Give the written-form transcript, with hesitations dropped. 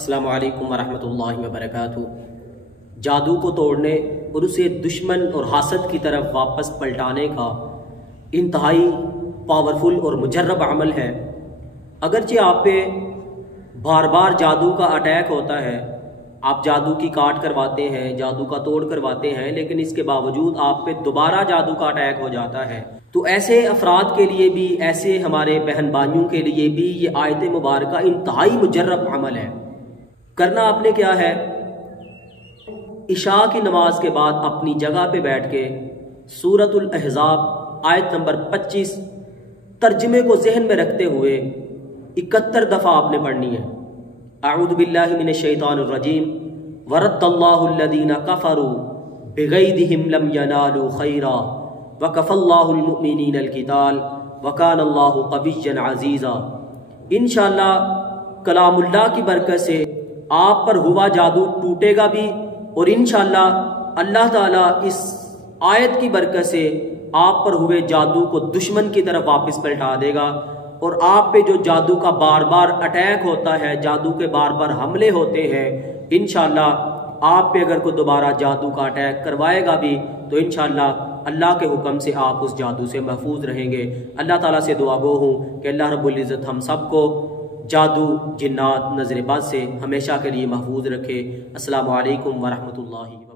السلام علیکم ورحمۃ اللہ وبرکاتہ۔ جادو کو توڑنے اور اسے دشمن اور حاسد کی طرف واپس پلٹانے کا انتہائی پاورفل اور مجرب عمل ہے۔ اگرچہ آپ پہ بار بار جادو کا اٹیک ہوتا ہے، آپ جادو کی کاٹ کرواتے ہیں، جادو کا توڑ کرواتے ہیں، لیکن اس کے باوجود آپ پہ دوبارہ جادو کا اٹیک ہو جاتا ہے، تو ایسے افراد کے لیے بھی، ایسے ہمارے بہن بھائیوں کے لیے بھی یہ آیت مبارکہ انتہائی مجرب عمل ہے۔ کرنا آپ نے کیا ہے، عشاء کی نماز کے بعد اپنی جگہ پہ بیٹھ کے سورۃ الاحزاب آیت نمبر 25 ترجمے کو ذہن میں رکھتے ہوئے 71 دفعہ آپ نے پڑھنی ہے۔ اعوذ باللہ من الشیطان الرجیم ورد اللہ الذین کفروا بغیظہم لم ینالوا خیرا وکفی اللہ المؤمنین القتال وکان اللہ قویا عزیزا۔ انشاءاللہ کلام اللہ کی برکت سے آپ پر ہوا جادو ٹوٹے گا بھی، اور انشاءاللہ اللہ تعالیٰ اس آیت کی برکت سے آپ پر ہوئے جادو کو دشمن کی طرف واپس پلٹا دے گا، اور آپ پہ جو جادو کا بار بار اٹیک ہوتا ہے، جادو کے بار بار حملے ہوتے ہیں، انشاءاللہ آپ پہ اگر کوئی دوبارہ جادو کا اٹیک کروائے گا بھی تو انشاءاللہ اللہ کے حکم سے آپ اس جادو سے محفوظ رہیں گے۔ اللہ تعالیٰ سے دعا گو ہوں کہ اللہ رب العزت ہم سب کو جادو، جنات، نظر بد سے ہمیشہ کے لیے محفوظ رکھے۔ السلام علیکم ورحمۃ اللہ۔